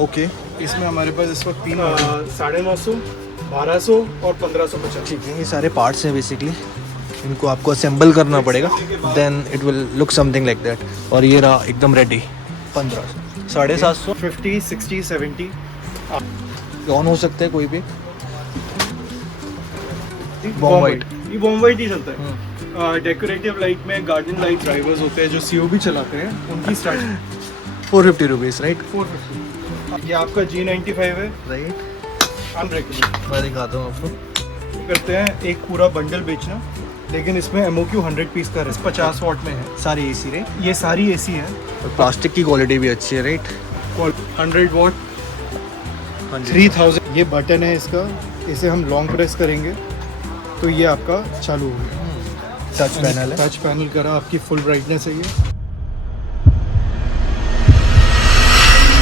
Okay, इसमें हमारे पास इस वक्त 950, 1200 और 1550। ठीक है, ये सारे पार्ट्स हैं बेसिकली। इनको आपको असेंबल करना पड़ेगा, then it will look something like that. और ये रहा एकदम रेडी। 1500, 750 50, 60, 70। ऑन हो सकता है कोई भी। बॉम वाइट, ये बॉम वाइट ही चलता है। डेकोरेटिव लाइट में गार्डन लाइट ड्राइवर्स होते हैं जो सीओबी चलाते हैं, उनकी स्टार्टिंग 450 रुपीज़, राइट? 450। ये आपका G95 है, राइट, अनब्रेकेबल। मैं दिखाता हूँ आपको। करते हैं एक पूरा बंडल बेचना, लेकिन इसमें MOQ 100 पीस का 50 वाट में है। सारी एसी, राइट? ये सारी एसी है। और प्लास्टिक की क्वालिटी भी अच्छी है, राइट? 100 वाट, 3000। ये बटन है इसका, इसे हम लॉन्ग प्रेस करेंगे तो ये आपका चालू हो गया। टच पैनल है। टच पैनल करा, आपकी फुल ब्राइटनेस है ये।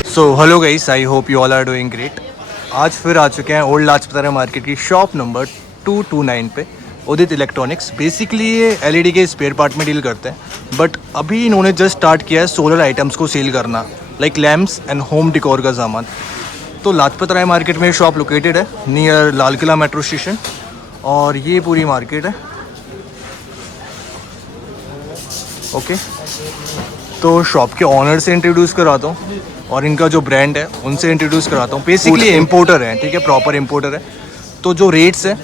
So hello guys, I hope you all are doing great. आज फिर आ चुके हैं ओल्ड लाजपत राय मार्केट की शॉप नंबर 229 पे, उदित इलेक्ट्रॉनिक्स। बेसिकली ये LED के स्पेयर पार्ट में डील करते हैं, बट अभी इन्होंने जस्ट स्टार्ट किया है सोलर आइटम्स को सेल करना, like lamps and home decor का सामान। तो लाजपत राय मार्केट में शॉप लोकेटेड है near Lal Qila metro station, और ये पूरी मार्केट है। ओके, तो शॉप के ऑनर से इंट्रोड्यूस कराता हूँ और इनका जो ब्रांड है उनसे इंट्रोड्यूस कराता हूँ। बेसिकली इम्पोर्टर है, ठीक है, प्रॉपर इम्पोर्टर है। तो जो रेट्स हैं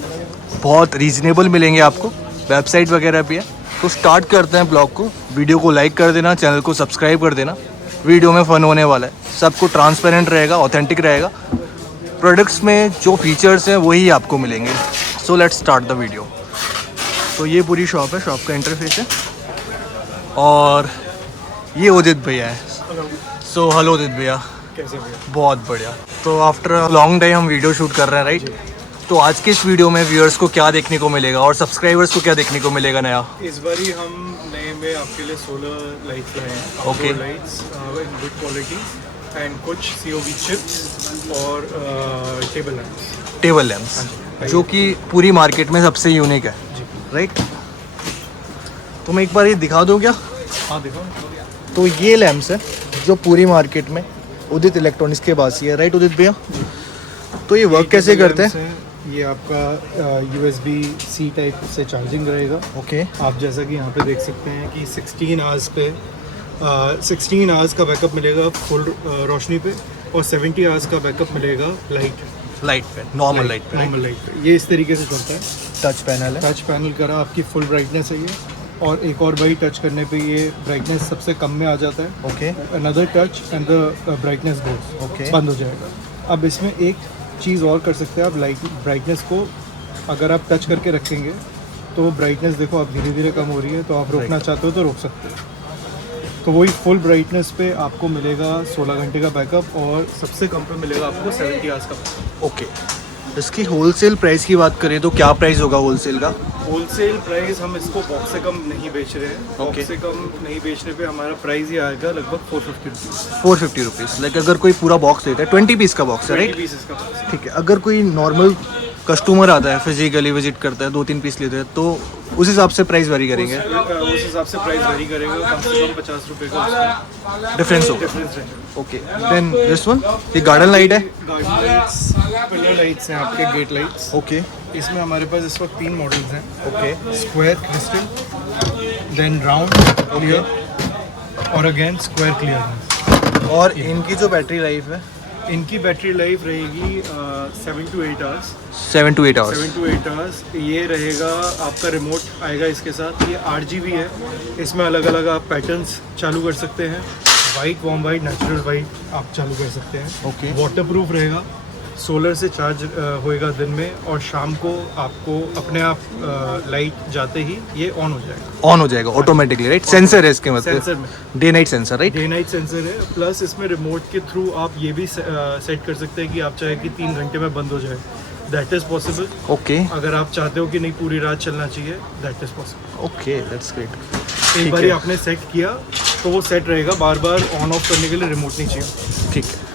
बहुत रीजनेबल मिलेंगे आपको, वेबसाइट वगैरह भी है। तो स्टार्ट करते हैं ब्लॉग को। वीडियो को लाइक कर देना, चैनल को सब्सक्राइब कर देना। वीडियो में फ़न होने वाला है, सबको ट्रांसपेरेंट रहेगा, ऑथेंटिक रहेगा। प्रोडक्ट्स में जो फीचर्स हैं वही आपको मिलेंगे। So let's start the video. तो ये पूरी शॉप है, शॉप का इंटरफेस है। और ये उदित भैया है। सो हेलो उदित भैया, कैसे भैया? बहुत बढ़िया। तो आफ्टर लॉन्ग टाइम हम वीडियो शूट कर रहे हैं, राइट? तो आज के इस वीडियो में व्यूअर्स को क्या देखने को मिलेगा और सब्सक्राइबर्स को क्या देखने को मिलेगा नया? इस बार ही हम नए में आपके लिए सोलर लाइट्स लाए हैं। Okay. Lights in good quality and कुछ COB चिप्स और टेबल लैंप्स। टेबल लैम्प्स, जो कि पूरी मार्केट में सबसे यूनिक है, राइट? तो मैं एक बार ये दिखा दूँ क्या? हाँ देखो। तो ये लैम्प्स है जो पूरी मार्केट में उदित इलेक्ट्रॉनिक्स के पास ही है, राइट उदित भैया? तो ये वर्क कैसे करते हैं? ये आपका USB-C टाइप से चार्जिंग रहेगा। ओके, आप जैसा कि यहाँ पे देख सकते हैं कि 16 आवर्स पे 16 आवर्स का बैकअप मिलेगा फुल रोशनी पे, और 70 आवर्स का बैकअप मिलेगा लाइट पे, नॉर्मल लाइट पे, नॉर्मल लाइट पे। ये इस तरीके से चलता है। टच पैनल है। टच पैनल करा, आपकी फुल ब्राइटनेस है ये, और एक और बाई टच करने पे ये ब्राइटनेस सबसे कम में आ जाता है। Okay, another touch and the brightness goes, okay, बंद हो जाएगा। अब इसमें एक चीज़ और कर सकते हैं आप, लाइट ब्राइटनेस को अगर आप टच करके रखेंगे तो ब्राइटनेस देखो आप धीरे धीरे कम हो रही है, तो आप रोकना चाहते हो तो रोक सकते हो। तो वही फुल ब्राइटनेस पे आपको मिलेगा 16 घंटे का बैकअप, और सबसे कम पे मिलेगा आपको 70 आवर्स का। ओके। इसकी होलसेल प्राइस की बात करें तो क्या प्राइस होगा होलसेल का? होलसेल प्राइस हम इसको बॉक्स से कम नहीं बेच रहे हैं। बॉक्स से कम नहीं बेचने पे हमारा प्राइस ही आएगा लगभग 450 रुपीज़। 450 रुपीज़। लाइक अगर कोई पूरा बॉक्स लेता है, 20 पीस का बॉक्स है, राइट? 20 पीसेस का box। ठीक है। अगर कोई नॉर्मल कस्टमर आता है, फिजिकली विजिट करता है, 2-3 पीस लेते हैं, तो उस हिसाब से प्राइस वेरी करेंगे? उस हिसाब से प्राइस वेरी करेगा, कम से कम 50 रुपये का डिफरेंस होगा। डिफरेंस रहेगा। ओके, देन दिस वन, ये गार्डन लाइट है। गार्डन लाइट्स, पिलर लाइट्स हैं आपके, गेट लाइट्स। ओके, इसमें हमारे पास इस वक्त 3 मॉडल्स हैं। Okay, square crystal, then round clear, और अगेन स्क्वायर क्लियर। और इनकी जो बैटरी लाइफ है? इनकी बैटरी लाइफ रहेगी 7 to 8 hours. 7 to 8 hours. 7 to 8 hours. ये रहेगा आपका, रिमोट आएगा इसके साथ। ये 8GB है। इसमें अलग अलग आप पैटर्न्स चालू कर सकते हैं। White, warm white, natural white आप चालू कर सकते हैं। ओके, वाटरप्रूफ रहेगा, सोलर से चार्ज होएगा दिन में, और शाम को आपको अपने आप लाइट जाते ही ये ऑन हो जाएगा। ऑन हो जाएगा ऑटोमेटिकली, राइट? सेंसर है इसके मतलब? सेंसर में day night sensor, right? Day night sensor है। प्लस इसमें रिमोट के थ्रू आप ये भी सेट कर सकते हैं कि आप चाहे कि 3 घंटे में बंद हो जाए, दैट इज़ पॉसिबल। ओके, अगर आप चाहते हो कि नहीं पूरी रात चलना चाहिए, that is possible. Okay, that's great. एक बार आपने सेट किया तो वो सेट रहेगा, बार बार ऑन ऑफ करने के लिए रिमोट नहीं चाहिए। ठीक है।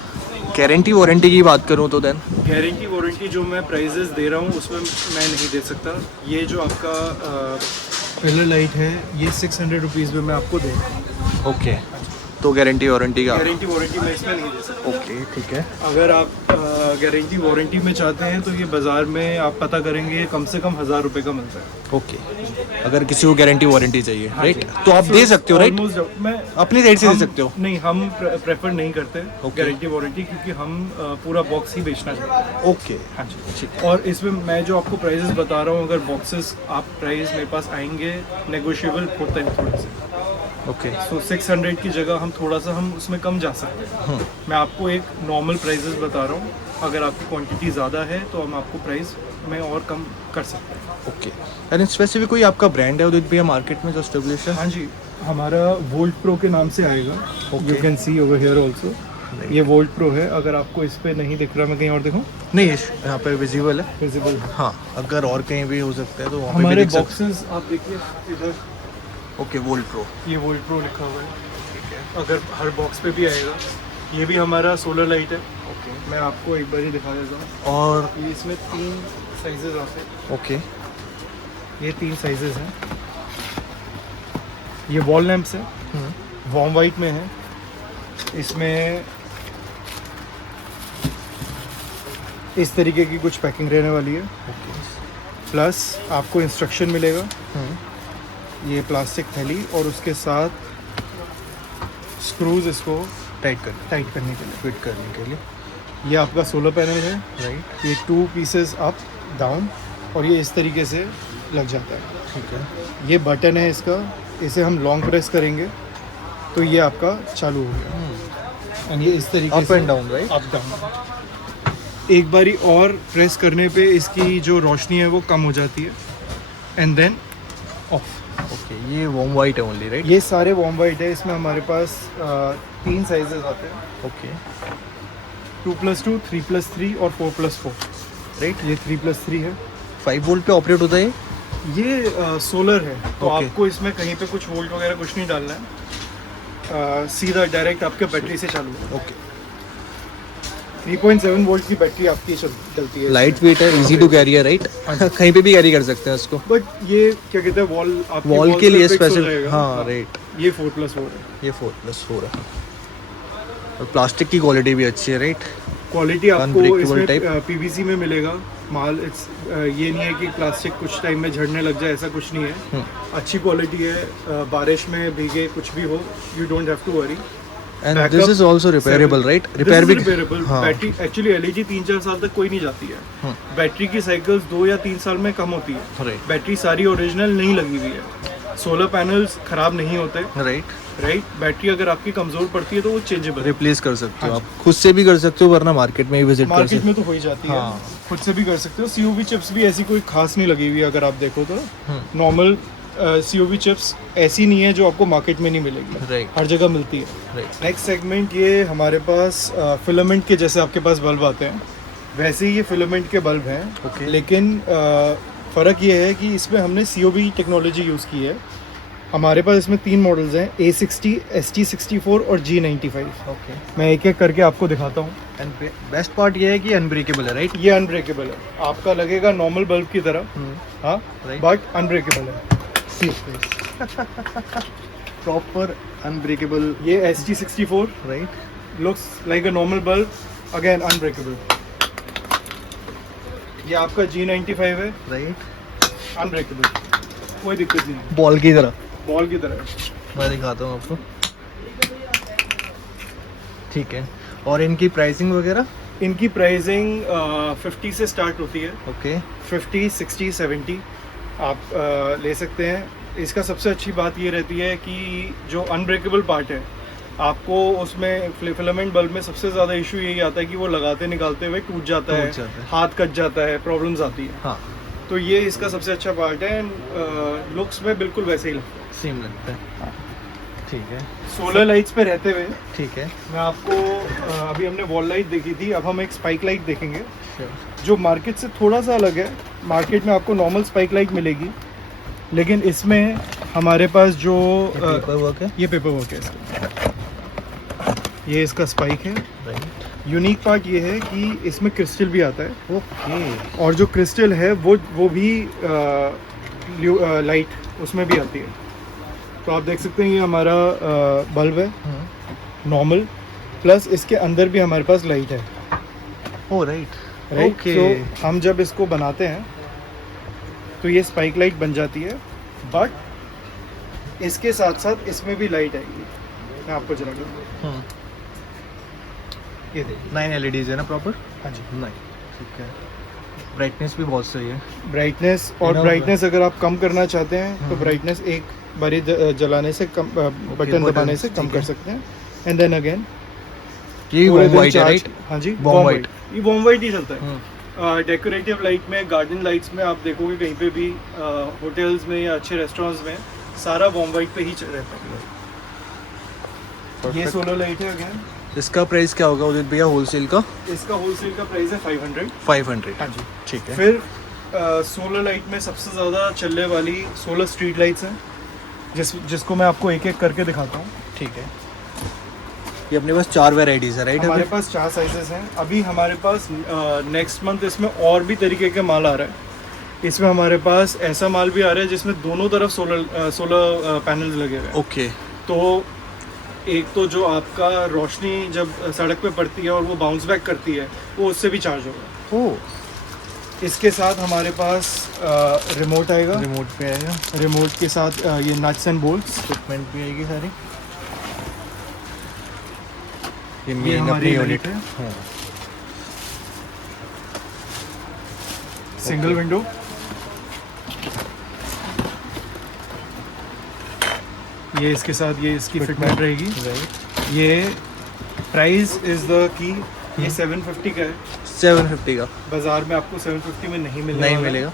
गारंटी वारंटी की बात करूँ तो देन? गारंटी वारंटी जो मैं प्राइजेस दे रहा हूँ उसमें मैं नहीं दे सकता। ये जो आपका पिलर लाइट है, ये 600 रुपीज़ में मैं आपको दे रहा हूँ। ओके, तो गारंटी वारंटी का गारंटी वारंटी मैं इसमें नहीं दे सकता। ओके ठीक है। अगर आप गारंटी वारंटी में चाहते हैं तो ये बाज़ार में आप पता करेंगे कम से कम 1000 रुपये का मिलता है। ओके, अगर किसी को गारंटी वारंटी चाहिए राइट, तो आप दे सकते हो राइट, ऑलमोस्ट मैं अपनी रेट से दे सकते हो। नहीं, हम प्रेफर नहीं करते गारंटी वारंटी, क्योंकि हम पूरा बॉक्स ही बेचना चाहते हैं। ओके हाँ जी, ठीक। और इसमें मैं जो आपको प्राइजेस बता रहा हूँ, अगर बॉक्सेस आप प्राइस मेरे पास आएंगे नेगोशिएबल होते हैं थोड़े से। ओके सो 600 की जगह हम थोड़ा सा हम उसमें कम जा सकते हैं। मैं आपको एक नॉर्मल प्राइजेस बता रहा हूँ, अगर आपकी क्वांटिटी ज़्यादा है तो हम आपको प्राइस में और कम कर सकते हैं। ओके। एंड स्पेसिफिक कोई आपका ब्रांड है उदित भैया मार्केट में जो स्टेब्लिश है? हाँ जी, हमारा वोल्ट प्रो के नाम से आएगा। You can see over here also, ये वोल्ट प्रो है। अगर आपको इस पे नहीं दिख रहा, मैं कहीं और दिखाऊं? नहीं, यहाँ पे विजिबल है। विजिबल। हाँ, अगर और कहीं भी हो सकता है तो वहाँ पे भी हमारे दिख सकता बॉक्सेस आप देखिए इधर, है। Okay, volt pro. ये वोल्ट प्रो लिखा हुआ है, ठीक है। अगर हर बॉक्स पे भी आएगा। ये भी हमारा सोलर लाइट है। ओके। मैं आपको एक बार ही दिखा देता हूँ। और ये इसमें 3 साइजेस आते हैं। ओके, ये 3 साइजेस हैं। ये वॉल लैंप्स है, वार्म वाइट में है। इसमें इस तरीके की कुछ पैकिंग रहने वाली है। ओके। प्लस आपको इंस्ट्रक्शन मिलेगा, ये प्लास्टिक थैली, और उसके साथ स्क्रूज इसको टाइट करने के लिए, फिट करने के लिए। ये आपका सोलर पैनल है राइट, ये 2 पीसेस अप डाउन, और ये इस तरीके से लग जाता है। ठीक है। ये बटन है इसका, इसे हम लॉन्ग प्रेस करेंगे तो ये आपका चालू हो गया। एंड ये इस तरीके अप से and down right? Up down. एक बारी और प्रेस करने पे इसकी जो रोशनी है वो कम हो जाती है, एंड देन ऑफ। ओके, ये वार्म वाइट है ओनली राइट? ये सारे वार्म वाइट है। इसमें हमारे पास 3 साइजेस आते हैं, ओके 2+2, 3+3 और 4+4 राइट। ये 3+3 है। 5 वोल्ट पे ऑपरेट होता है ये सोलर है, तो Okay. आपको इसमें कहीं पे कुछ वोल्ट वगैरह कुछ नहीं डालना है। सीधा डायरेक्ट आपके बैटरी से चालू है। ओके। 3.7 वोल्ट की बैटरी आपकी चलती है। लाइट वेट है, इजी टू कैरी है राइट? कहीं पे भी कैरी कर सकते हैं उसको। बट ये क्या कहते हैं, वॉल के लिए fix हो स्पेसिफिक। जाएगा। हाँ राइट, ये 4+4 है। ये 4+4 है। और प्लास्टिक की क्वालिटी भी अच्छी है राइट? क्वालिटी आपको Unbreakable इसमें type? पीवीसी में मिलेगा माल। इट्स ये नहीं है कि प्लास्टिक कुछ टाइम में झड़ने लग जाए, ऐसा कुछ नहीं है। अच्छी क्वालिटी है। बारिश में भीगे कुछ भी हो, you don't have to worry. And this is also repairable right? Repair भी रिपेयरेबल। हाँ। बैटरी एक्चुअली एलईडी 3-4 साल तक कोई नहीं जाती है। बैटरी की साइकिल्स 2 या 3 साल में कम होती है। राइट बैटरी सारी ओरिजिनल नहीं लगी हुई है। सोलर पैनल्स खराब नहीं होते, राइट। बैटरी अगर आपकी कमजोर पड़ती है तो वो चेंजेबल है। रिप्लेस कर सकते हो आप, खुद से भी कर सकते हो, वरना मार्केट में ही विजिट कर मार्केट सकते में तो हो ही जाती है। हाँ। खुद से भी कर सकते हो। सीओवी चिप्स भी ऐसी कोई खास नहीं लगी हुई है, अगर आप देखो तो नॉर्मल सीओवी चिप्स ऐसी नहीं है जो आपको मार्केट में नहीं मिलेगी। Right. हर जगह मिलती है। राइट। नेक्स्ट सेगमेंट, ये हमारे पास फिलामेंट के जैसे आपके पास बल्ब आते हैं, वैसे ही ये फिलामेंट के बल्ब हैं। Okay. लेकिन फ़र्क ये है कि इसमें हमने सीओवी टेक्नोलॉजी यूज़ की है। हमारे पास इसमें 3 मॉडल्स हैं, A60, ST64 और G95। ओके। मैं एक एक करके आपको दिखाता हूँ। एंड बेस्ट पार्ट ये है कि अनब्रेकेबल है राइट? ये अनब्रेकेबल है, आपका लगेगा नॉर्मल बल्ब की तरह, हाँ, Right. बट अनब्रेकेबल है। प्रॉपर अनब्रेकेबल ये ST64 right? Looks like a normal bulb, again unbreakable. ये आपका G95 है, राइट। अनब्रेकेबल, कोई दिक्कत नहीं, बॉल की तरह बॉल की तरह। मैं दिखाता हूँ आपको। ठीक है। और इनकी प्राइसिंग वगैरह? इनकी प्राइसिंग 50 से स्टार्ट होती है। ओके 50, 60, 70 आप ले सकते हैं। इसका सबसे अच्छी बात ये रहती है कि जो अनब्रेकेबल पार्ट है, आपको उसमें फिलामेंट बल्ब में सबसे ज़्यादा इशू यही आता है कि वो लगाते निकालते हुए टूट जाता है, हाथ कट जाता है, प्रॉब्लम्स आती है। हाँ, तो ये इसका सबसे अच्छा पार्ट है। लुक्स में बिल्कुल वैसे ही लगता है, सेम लगता है। ठीक है। सोलर लाइट्स पे रहते हुए। ठीक है। मैं आपको अभी हमने वॉल लाइट देखी थी, अब हम एक स्पाइक लाइट देखेंगे Sure. जो मार्केट से थोड़ा सा अलग है। मार्केट में आपको नॉर्मल स्पाइक लाइट मिलेगी, लेकिन इसमें हमारे पास जो पेपर वर्क है ये पेपर वर्क है इसका, ये इसका स्पाइक है। राइट? यूनिक पार्ट ये है कि इसमें क्रिस्टल भी आता है। ओके। और जो क्रिस्टल है वो भी लाइट उसमें भी आती है। तो आप देख सकते हैं ये हमारा बल्ब है नॉर्मल, प्लस इसके अंदर भी हमारे पास लाइट है। ओ राइट। Right, okay. तो हम जब इसको बनाते हैं तो ये स्पाइक लाइट बन जाती है, बट इसके साथ साथ इसमें भी लाइट आएगी। मैं आपको जला दूँ, ये देखिए 9 LEDs है ना प्रॉपर? हाँ जी। 9, ठीक है। ब्राइटनेस भी बहुत सही है। ब्राइटनेस, और Enough ब्राइटनेस अगर आप कम करना चाहते हैं तो ब्राइटनेस एक बारी जलाने से कम, बटन दबाने से कम ठीक कर है। सकते हैं। एंड देन अगेन ये पूरे warm दिन white है, चार्ज। right? हाँ जी, Warm warm white। white। ये वार्म वाइट ही चलता है। डेकोरेटिव लाइट में, गार्डन लाइट्स में आप देखोगे कहीं पे भी होटल्स में या अच्छे रेस्टोरेंट्स में सारा वार्म वाइट पे ही रहता है। ये Perfect। सोलर लाइट है अगेन। इसका प्राइस क्या होगा उदित भैया होलसेल का? इसका होलसेल का प्राइस है 500। 500। हाँ जी। ठीक है। फिर सोलर लाइट में सबसे ज़्यादा चलने वाली सोलर स्ट्रीट लाइट्स हैं, जिसको मैं आपको एक एक करके दिखाता हूँ। ठीक है। ये अपने पास 4 वेराइटीज है, राइट? हमारे पास 4 साइजेस हैं। अभी हमारे पास नेक्स्ट मंथ इसमें और भी तरीके के माल आ रहा है। इसमें हमारे पास ऐसा माल भी आ रहा है जिसमें दोनों तरफ सोलर पैनल्स लगे हुए हैं। ओके। तो एक तो जो आपका रोशनी जब सड़क पे पड़ती है और वो बाउंस बैक करती है, वो उससे भी चार्ज होगा। ओह। इसके साथ हमारे पास रिमोट आएगा। रिमोट पे आएगा। रिमोट के साथ ये नट्स एंड बोल्ट्स, इक्विपमेंट भी आएगी सारी। ये ये मेन हमारी अपनी यूनिट यूनिट है। है। Single Okay। विंडो। ये इसके साथ ये इसकी फिटमेंट रहेगी। राइट। ये प्राइस इज द की, ये 750 का है। 750 का बाजार में आपको 750 में नहीं मिलेगा। नहीं मिलेगा।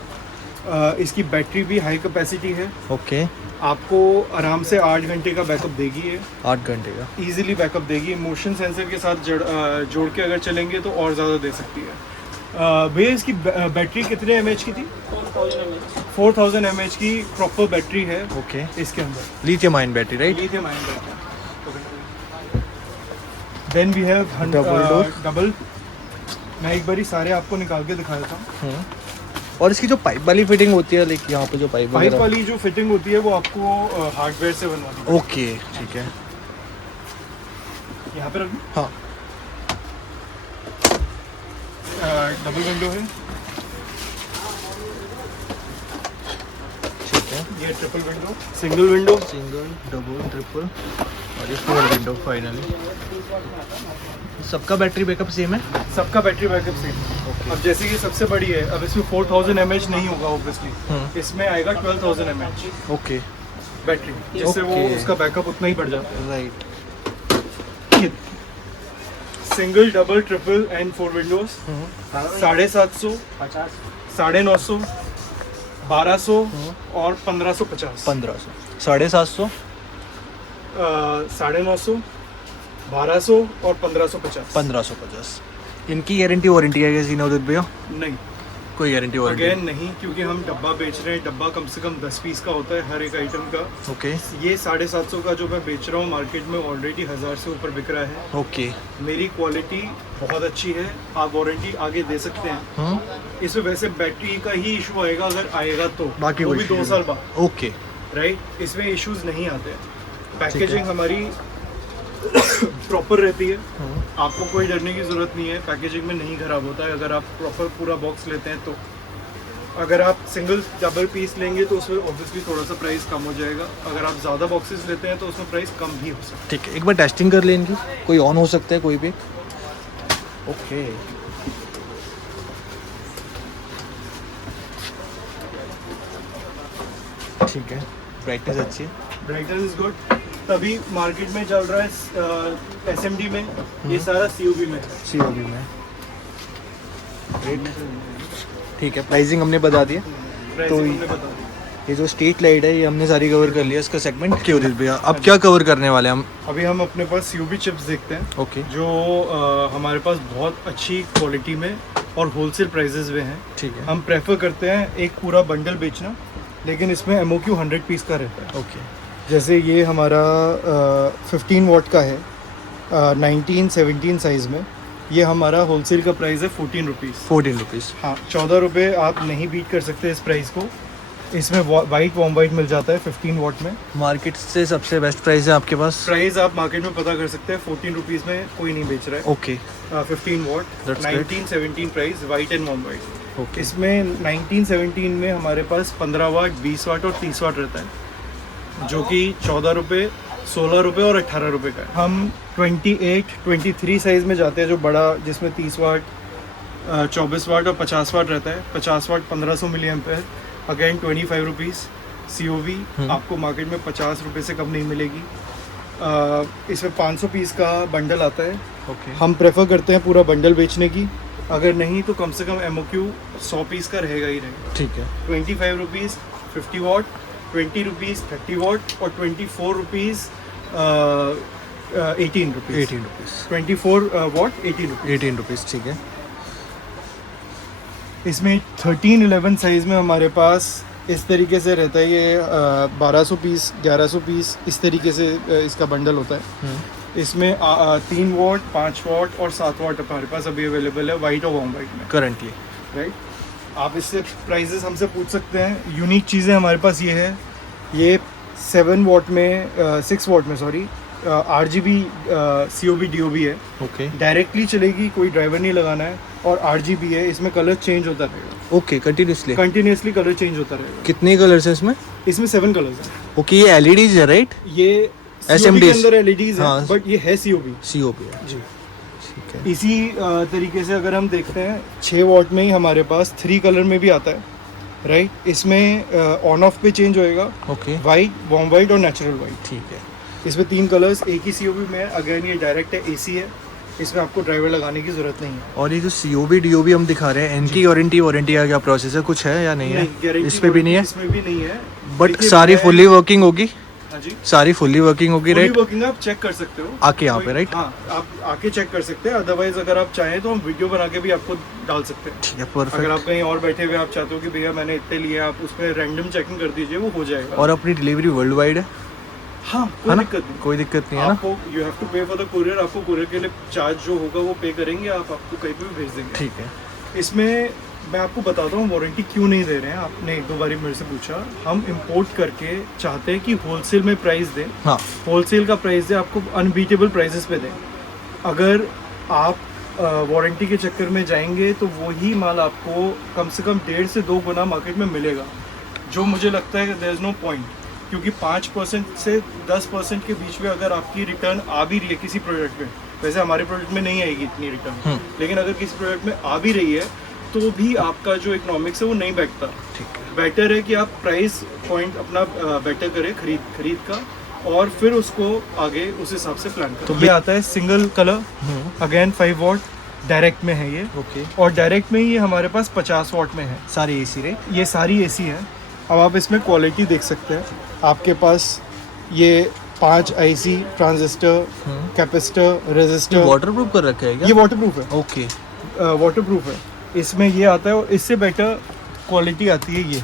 इसकी बैटरी भी हाई कैपेसिटी है, ओके। आपको आराम से 8 घंटे का बैकअप देगी। ये 8 घंटे का। इजीली बैकअप देगी। मोशन सेंसर के साथ जोड़ के अगर चलेंगे तो और ज़्यादा दे सकती है। भैया इसकी बैटरी कितने mAh की थी? 4000 mAh की प्रॉपर बैटरी है ओके। इसके अंदर। Lithium ion battery, right? Lithium ion battery. Then we have Double door। Double. मैं एक बारी सारे आपको निकाल के दिखा देता हूँ। और इसकी जो पाइप वाली फिटिंग होती है, लाइक यहाँ पे जो पाइप पाइप वाली जो फिटिंग होती है वो आपको हार्डवेयर से बनवानी है। ओके, ठीक है। यहाँ पे रख दूँ? हाँ। डबल विंडो है। ठीक है। ये triple window, single window. Single, double, triple और ये 4 विंडो फाइनली। सबका बैटरी बैकअप सेम है? सबका बैटरी बैकअप सेम। ओके। अब जैसे कि सबसे बड़ी है, अब इसमें 4000 mAh नहीं होगा ऑब्वियसली, इसमें आएगा 12000 mAh ओके। बैटरी, जिससे वो Okay। उसका बैकअप उतना ही बढ़ जाता राइट। है। Single, double, triple and 4 Windows 750, 950, 1200 और 1550। 1500, 750, 950, 1200 और 1550। 1550। इनकी गारंटी वारंटी है कैसी ना उदित भैया? नहीं, कोई गारंटी वारंटी? अगेन नहीं, क्योंकि हम डब्बा बेच रहे हैं। डब्बा कम से कम 10 पीस का होता है हर एक आइटम का। ओके। ये 750 का जो मैं बेच रहा हूँ मार्केट में ऑलरेडी 1000 से ऊपर बिक रहा है। ओके। मेरी क्वालिटी बहुत अच्छी है, आप वारंटी आगे दे सकते हैं। इसमें वैसे बैटरी का ही इशू आएगा अगर आएगा तो, बाकी वो कोई भी issue 2 साल बाद, ओके। राइट। इसमें इश्यूज नहीं आते हैं। पैकेजिंग हमारी प्रॉपर रहती है, आपको कोई डरने की ज़रूरत नहीं है। पैकेजिंग में नहीं ख़राब होता है अगर आप प्रॉपर पूरा बॉक्स लेते हैं तो। अगर आप सिंगल डबल पीस लेंगे तो उसमें ऑब्वियसली थोड़ा सा प्राइस कम हो जाएगा। अगर आप ज़्यादा बॉक्सेस लेते हैं तो उसमें प्राइस कम भी हो सकता है। ठीक है, एक बार टेस्टिंग कर लें इनकी। कोई ऑन हो सकता है कोई भी? ओके। ठीक है, ब्राइटनेस अच्छी है। Brightness is good. तभी मार्केट में चल रहा है SMD में, ये सारा COB में है। COB में। ग्रेट। ठीक है, प्राइसिंग हमने बता दी है। प्राइसिंग हमने बता दी। ये जो स्ट्रीट लाइट है ये हमने सारी कवर कर लिया इसका सेगमेंट। क्यों उदित भैया, अब क्या कवर करने वाले हैं हम? अभी हम अपने पास COB चिप्स देखते हैं, ओके। जो हमारे पास बहुत अच्छी क्वालिटी में और होलसेल प्राइजेस में हैं। ठीक है। हम प्रेफर करते हैं एक पूरा बंडल बेचना, लेकिन इसमें MOQ 100 पीस का रहता है। ओके। जैसे ये हमारा 15 वॉट का है, 19-17 साइज़ में। ये हमारा होलसेल का प्राइस है 14 रुपीज़। 14 रुपीज़। हाँ, 14 रुपये आप नहीं बीट कर सकते इस प्राइस को। इसमें वाइट वॉर्म वाइट मिल जाता है 15 वॉट में। मार्केट से सबसे बेस्ट प्राइस है आपके पास? प्राइस आप मार्केट में पता कर सकते हैं, 14 रुपीज़ में कोई नहीं बेच रहा है। Okay 15 watt, That's great. 1917 price, white and warm white. Okay इसमें 1917 में हमारे पास 15 वाट, 20 वाट और 30 वाट रहता है, जो कि 14 रुपये, 16 रुपये और 18 रुपये का है। हम 28, 23 साइज़ में जाते हैं, जो बड़ा, जिसमें 30 वाट, 24 वाट और 50 वाट रहता है। 50 watt 1500 milli ampere, again 25 rupees COV। आपको मार्केट में 50 रुपये से कम नहीं मिलेगी। इसमें 500 पीस का बंडल आता है। ओके हम प्रेफर करते हैं पूरा बंडल बेचने की, अगर नहीं तो कम से कम MOQ 100 पीस का रहेगा ही रहेगा। ठीक है 25 रुपीज़ 50 वॉट, 20 रुपीज़ 30 वॉट और 24 rupees 18 rupees. 18 rupees 24 what 18 rupees. 18 rupees ठीक है। इसमें 13-11 साइज़ में हमारे पास इस तरीके से रहता है, ये 1200 पीस, 1100 पीस, इस तरीके से इसका बंडल होता है। इसमें 3 वॉट, 5 वॉट और 7 वॉट हमारे पास अभी अवेलेबल है, वाइट और वॉर्म वाइट में, करंटली। राइट। आप इससे प्राइजेस हमसे पूछ सकते हैं। यूनिक चीज़ें हमारे पास ये है, ये 7 वॉट में 6 वॉट में सॉरी RGB COB DOB है। ओके डायरेक्टली चलेगी, कोई ड्राइवर नहीं लगाना है, और RGB है। इसमें कलर चेंज होता रहेगा, okay continuously continuously colour change होता रहेगा। कितने कलर्स हैं इसमें? इसमें 7 कलर्स हैं। ओके ये LEDs है राइट? ये COB SMDs के अंदर LEDs है, हाँ। बट ये है COB COB है जी। ठीक है। इसी तरीके से अगर हम देखते हैं, 6 वॉट में ही हमारे पास 3 कलर में भी आता है, राइट। इसमें ऑन ऑफ पे चेंज होएगा, ओके वाइट, वॉर्म वाइट और नेचुरल वाइट। ठीक है इसमें 3 कलर्स, एक ही COB में है। अगेन ये डायरेक्ट है, AC है, इसमें आपको ड्राइवर लगाने की ज़रूरत नहीं है। और ये जो COB DOB हम दिखा रहे हैं, इनकी वारंटी का क्या प्रोसेस है? कुछ है या नहीं है? guarantee इस पे भी नहीं है, इसमें भी नहीं है, बट देखिए, सारी मैं- फुल्ली वर्किंग होगी? हाँ जी, सारी फुल्ली वर्किंग होगी फुली राइट? वर्किंग आप चेक कर सकते हो आके यहाँ पे, कोई- right? हाँ, आप आके चेक कर सकते हैं। अदरवाइज अगर आप चाहें तो हम वीडियो बना के भी आपको डाल सकते हैं। ठीक है अगर आप परफेक्ट। कहीं और बैठे हुए आप चाहते हो कि भैया मैंने इतने लिए, आप उसमें रैंडम चेकिंग कर दीजिए, वो हो जाएगा। और अपनी डिलीवरी वर्ल्ड वाइड है? हाँ, है कोई ना? दिक्कत नहीं। कोई दिक्कत नहीं है ना? आपको यू हैव टू पे फॉर द कुरियर, आपको कुरियर के लिए चार्ज जो होगा वो पे करेंगे, आप आपको कहीं पे भी भेज देंगे। ठीक है इसमें मैं आपको बताता हूँ वारंटी क्यों नहीं दे रहे हैं। आपने 1-2 बारी मेरे से पूछा, हम इंपोर्ट करके चाहते हैं कि होलसेल में प्राइस दें, हाँ होलसेल का प्राइस दें, आपको अनबीटेबल प्राइसेस पे दें। अगर आप वारंटी के चक्कर में जाएंगे तो वही माल आपको कम से कम 1.5 से 2 गुना मार्केट में मिलेगा, जो मुझे लगता है कि देयर इज़ नो पॉइंट। क्योंकि 5% से 10% के बीच में अगर आपकी रिटर्न आ भी रही है किसी प्रोडक्ट में, वैसे हमारे प्रोडक्ट में नहीं आएगी इतनी रिटर्न, लेकिन अगर किसी प्रोडक्ट में आ भी रही है तो भी आपका जो इकोनॉमिक्स है वो नहीं बैठता। ठीक है बेटर है कि आप प्राइस पॉइंट अपना बेटर करें खरीद का, और फिर उसको आगे उस हिसाब से प्लान करें। तो ये आता है single colour, again 5 what direct में है ये, ओके। और डायरेक्ट में ये हमारे पास 50 वॉट में है। सारी AC राइट? ये सारी AC है। अब आप इसमें क्वालिटी देख सकते हैं, आपके पास ये 5 IC transistor, capacitor, resistor. Waterproof कर रखा है क्या? ये वाटरप्रूफ है, ओके वाटरप्रूफ है। इसमें ये आता है, और इससे बेटर क्वालिटी आती है ये।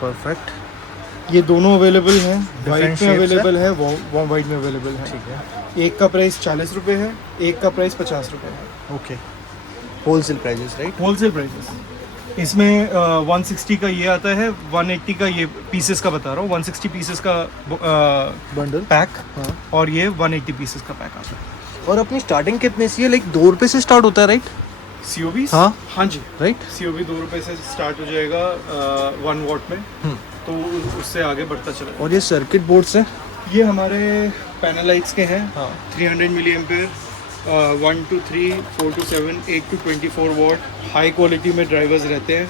परफेक्ट। ये दोनों अवेलेबल हैं, Different वाइट में shapes है? अवेलेबल है, वॉर्म वाइट में अवेलेबल है। ठीक है एक का प्राइस 40 रुपये है, एक का प्राइस 50 रुपये है, okay. Wholesale prices right? Wholesale prices. इसमें 160 का ये आता है, 180 का ये पीसेस का बता रहा हूँ, 160 पीसेस का बंडल पैक, हाँ। और ये 180 पीसेस का पैक आता है। और अपनी स्टार्टिंग कितने से है? लाइक 2 रुपये से स्टार्ट होता है राइट? COB हाँ। हाँ जी, राइट COB 2 रुपये से स्टार्ट हो जाएगा 1 वॉट में, तो उससे आगे बढ़ता चला। और ये सर्किट बोर्ड्स हैं? ये हमारे पैनलाइट्स के हैं, हाँ 300 milli ampere, 1 to 3, 4 to 7, 8 to 24 watt. High quality में ड्राइवर्स रहते हैं,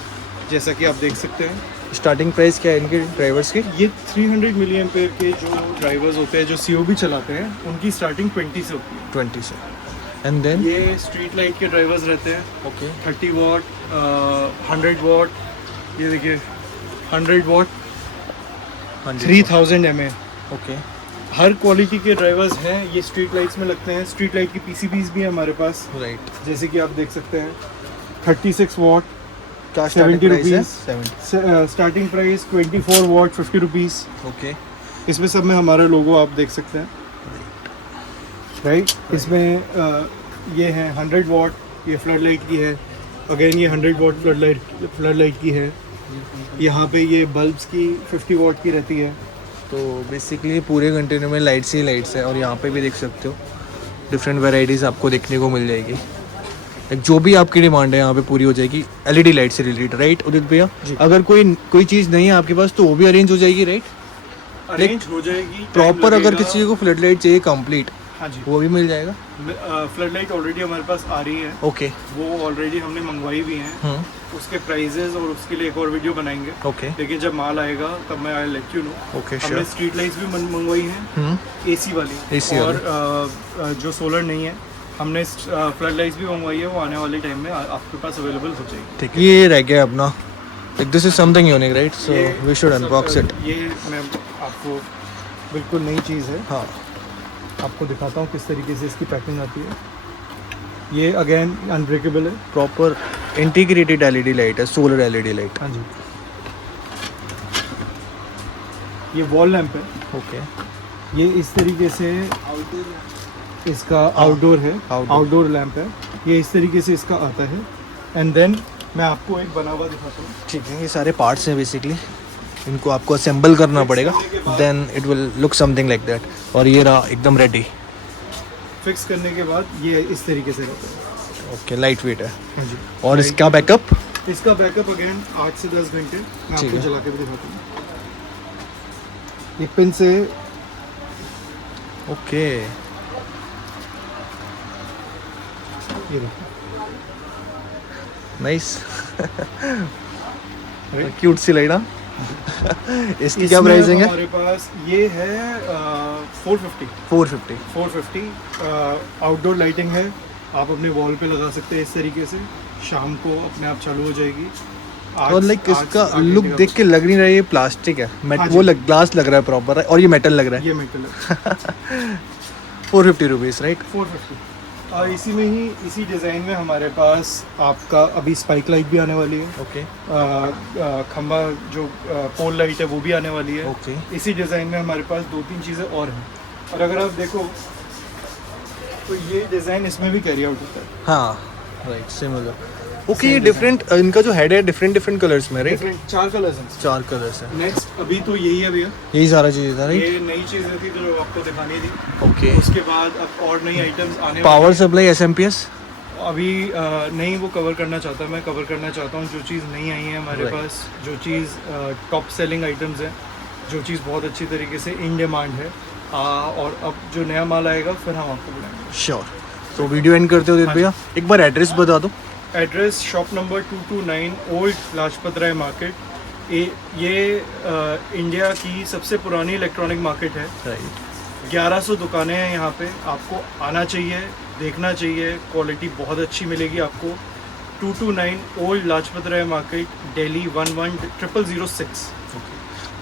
जैसा कि आप देख सकते हैं। स्टार्टिंग प्राइस क्या है इनके ड्राइवर्स की? ये 300 मिली एम्पेयर के जो ड्राइवर्स होते हैं, जो COB चलाते हैं, उनकी स्टार्टिंग 20 से होती है। 20 से। एंड देन ये स्ट्रीट लाइट के ड्राइवर्स रहते हैं, ओके 30 वॉट, 100 वॉट, ये देखिए 100 what, 3000 mAh। Okay her quality के ड्राइवर्स हैं। ये स्ट्रीट लाइट्स में लगते हैं, स्ट्रीट लाइट की PCBs भी है हमारे पास, राइट। जैसे कि आप देख सकते हैं। 36 वॉट क्या 70 प्राइस है? Rupees. 70 starting price 24 what 50 rupees. Okay इसमें सब में हमारा लोगो आप देख सकते हैं, राइट। इसमें ये है 100 वॉट, ये फ्लड लाइट की है। अगेन ये 100 वॉट फ्लड लाइट की है। यहाँ पे ये बल्ब्स की 50 वॉट की रहती है। तो बेसिकली पूरे कंटेनर में लाइट्स ही लाइट्स है, और यहाँ पे भी देख सकते हो डिफरेंट वेराइटीज़ आपको देखने को मिल जाएगी। लाइक जो भी आपकी डिमांड है यहाँ पे पूरी हो जाएगी एलईडी लाइट से रिलेटेड, राइट उदित भैया? अगर कोई चीज़ नहीं है आपके पास तो वो भी अरेंज हो जाएगी, राइट? अरेंज हो जाएगी प्रॉपर अगर किसी को फ्लड लाइट चाहिए कंप्लीट, हाँ जी, वो भी मिल जाएगा। फ्लड लाइट ऑलरेडी हमारे पास आ रही है, ओके। वो ऑलरेडी हमने मंगवाई भी हैं। उसके प्राइजेस और उसके लिए एक और वीडियो बनाएंगे। ओके लेकिन जब माल आएगा तब मैं I let you know. Okay हमने श्योर। स्ट्रीट लाइट्स भी मंगवाई हैं, एसी वाली, AC और जो सोलर नहीं है हमने फ्लड लाइट्स भी मंगवाई है, वो आने वाले टाइम में आपके पास अवेलेबल हो जाएगी। ठीक है, ये रह गया अपना, like this is something unique, right? So ये वी शुड अनबॉक्स इट। ये मैं आपको बिल्कुल नई चीज़ है, हाँ, आपको दिखाता हूँ किस तरीके से इसकी पैकिंग आती है। ये अगेन अनब्रेकेबल है। प्रॉपर इंटीग्रेटेड एलईडी लाइट है, सोलर एलईडी लाइट। हाँ जी, ये वॉल लैंप है। ओके, ये इस तरीके से इसका आउटडोर है, आउटडोर लैंप है। ये इस तरीके से इसका आता है। एंड देन मैं आपको एक बना हुआ दिखाता हूँ। ठीक है, ये सारे पार्ट्स हैं बेसिकली, इनको आपको असेंबल करना पड़ेगा, then it will look something like that. और ये रहा एकदम रेडी। फिक्स करने के बाद ये इस तरीके से रहता है। ओके, लाइट वेट है। हाँ जी, और इसका बैकअप? इसका बैकअप अगेन 8 से 10 घंटे। मैं ठीक आपको है। जला के भी दिखाता हूँ। ये पिन से ओके, ये देखो, नाइस, Right? क्यूट सी लाइट। हाँ, इसकी क्या इसमें प्राइसिंग है? हमारे पास ये है 450। 450। आउटडोर लाइटिंग है, आप अपने वॉल पे लगा सकते हैं इस तरीके से, शाम को अपने आप चालू हो जाएगी। और लाइक इसका लुक देख के लग नहीं रहा है ये प्लास्टिक है, हाँ वो जी। ग्लास लग रहा है प्रॉपर, और ये मेटल लग रहा है। ये मेटल है। 450 रुपीज़, राइट? 450। और इसी में ही, इसी डिज़ाइन में हमारे पास आपका अभी स्पाइक लाइट भी आने वाली है। ओके खंबा जो पोल लाइट है वो भी आने वाली है। ओके, इसी डिज़ाइन में हमारे पास 2-3 चीज़ें और हैं। और अगर आप देखो तो ये डिज़ाइन इसमें भी कैरी आउट होता है। हाँ राइट, सिमिलर। ओके, ये डिफरेंट, इनका जो हेड है डिफरेंट कलर्स में, राइट? डिफरेंट 4 कलर्स हैं। 4 कलर्स है। नेक्स्ट अभी तो यही है भैया, यही सारा चीज़ था, राइट? ये नई चीज़ें थी जो आपको दिखानी थी। ओके, उसके बाद अब और नई आइटम्स आने पावर वाली सप्लाई SMPS? हैं। अभी नहीं वो कवर करना चाहता, मैं कवर करना चाहता हूँ जो चीज़ नहीं आई है हमारे Right. पास, जो चीज़ टॉप सेलिंग आइटम्स हैं, जो चीज़ बहुत अच्छी तरीके से इन डिमांड है। और अब जो नया माल आएगा फिर हम आपको बुलाएंगे। श्योर। तो वीडियो एंड करते हो दिल भैया, एक बार एड्रेस बता दो। Address shop number 229 old Lajpat Rai market. ये इंडिया की सबसे पुरानी इलेक्ट्रॉनिक मार्केट है। राइट, 1100 दुकानें हैं यहाँ पे, आपको आना चाहिए, देखना चाहिए, क्वालिटी बहुत अच्छी मिलेगी आपको। 229 old Lajpat Rai market, Delhi 11006।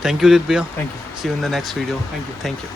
Thank you दिल भैया, thank you, see you in the next video. Thank you. Thank you.